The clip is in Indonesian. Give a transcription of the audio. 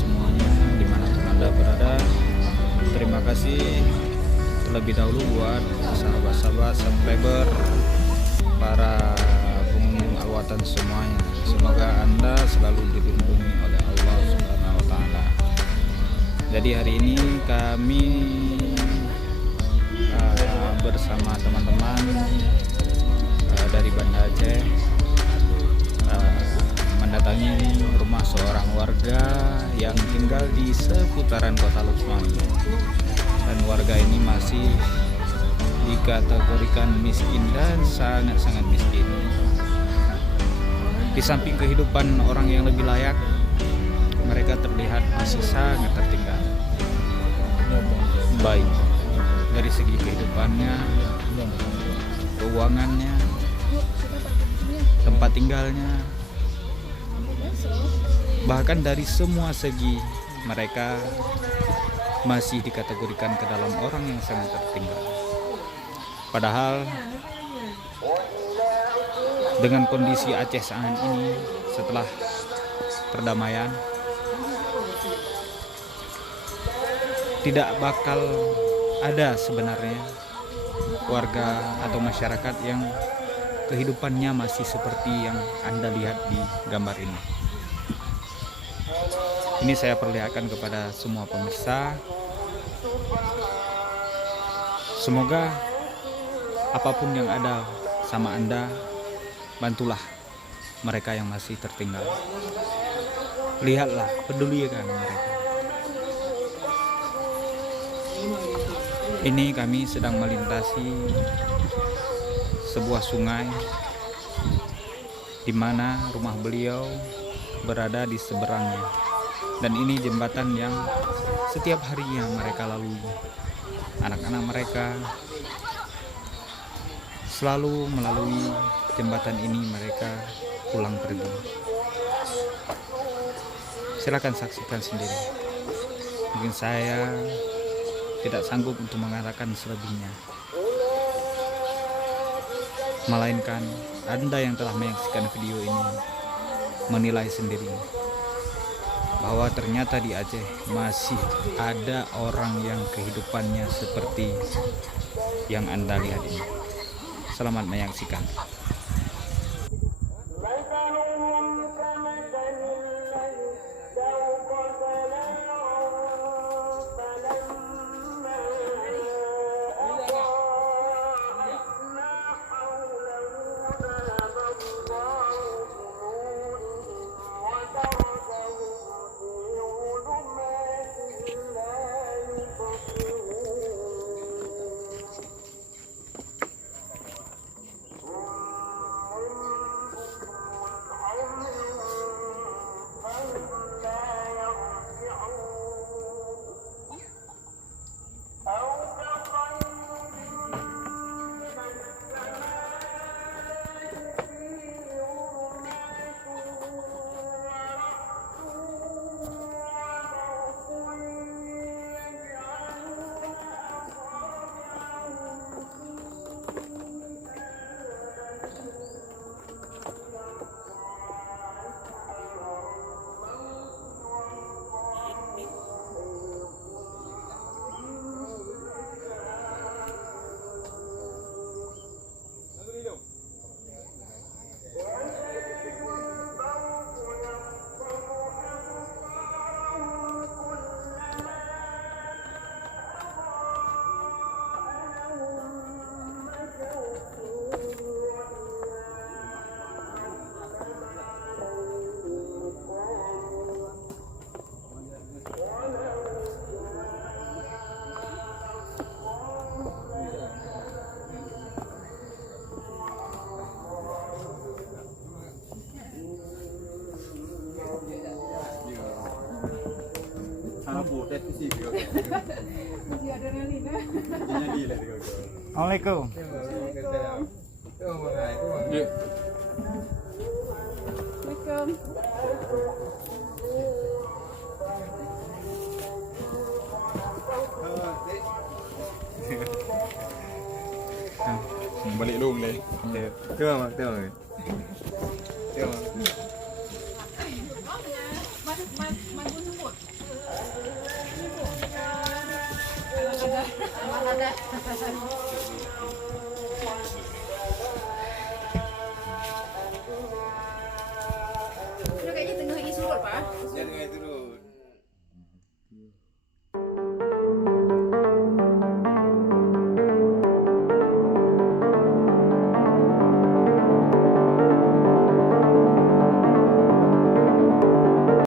semuanya dimanapun Anda berada. Terima kasih terlebih dahulu buat sahabat-sahabat subscriber, para pengunjung Alwatan semuanya. Semoga Anda selalu dilindungi oleh Allah Subhanahu wa Ta'ala. Jadi hari ini kami bersama teman-teman dari Banda Aceh mendatangi rumah seorang warga yang tinggal di seputaran Kota Lukman, dan warga ini masih dikategorikan miskin dan sangat-sangat miskin. Di samping kehidupan orang yang lebih layak, mereka terlihat masih sangat tertinggal, baik dari segi kehidupannya, keuangannya, tempat tinggalnya, bahkan dari semua segi mereka masih dikategorikan ke dalam orang yang sangat tertinggal. Padahal dengan kondisi Aceh saat ini setelah perdamaian, tidak bakal ada sebenarnya warga atau masyarakat yang kehidupannya masih seperti yang Anda lihat di gambar ini. Ini saya perlihatkan kepada semua pemirsa. Semoga apapun yang ada sama Anda, bantulah mereka yang masih tertinggal. Lihatlah, pedulikan mereka. Ini kami sedang melintasi sebuah sungai di mana rumah beliau berada di seberangnya, dan ini jembatan yang setiap harinya mereka lalui. Anak-anak mereka selalu melalui jembatan ini, mereka pulang pergi. Silakan saksikan sendiri. Mungkin saya tidak sanggup untuk mengatakan selebihnya, melainkan Anda yang telah menyaksikan video ini menilai sendiri bahwa ternyata di Aceh masih ada orang yang kehidupannya seperti yang Anda lihat ini. Selamat menyaksikan. Assalamualaikum. Balik lung đây. Thưa mà, thưa rồi. Thưa mà. ada.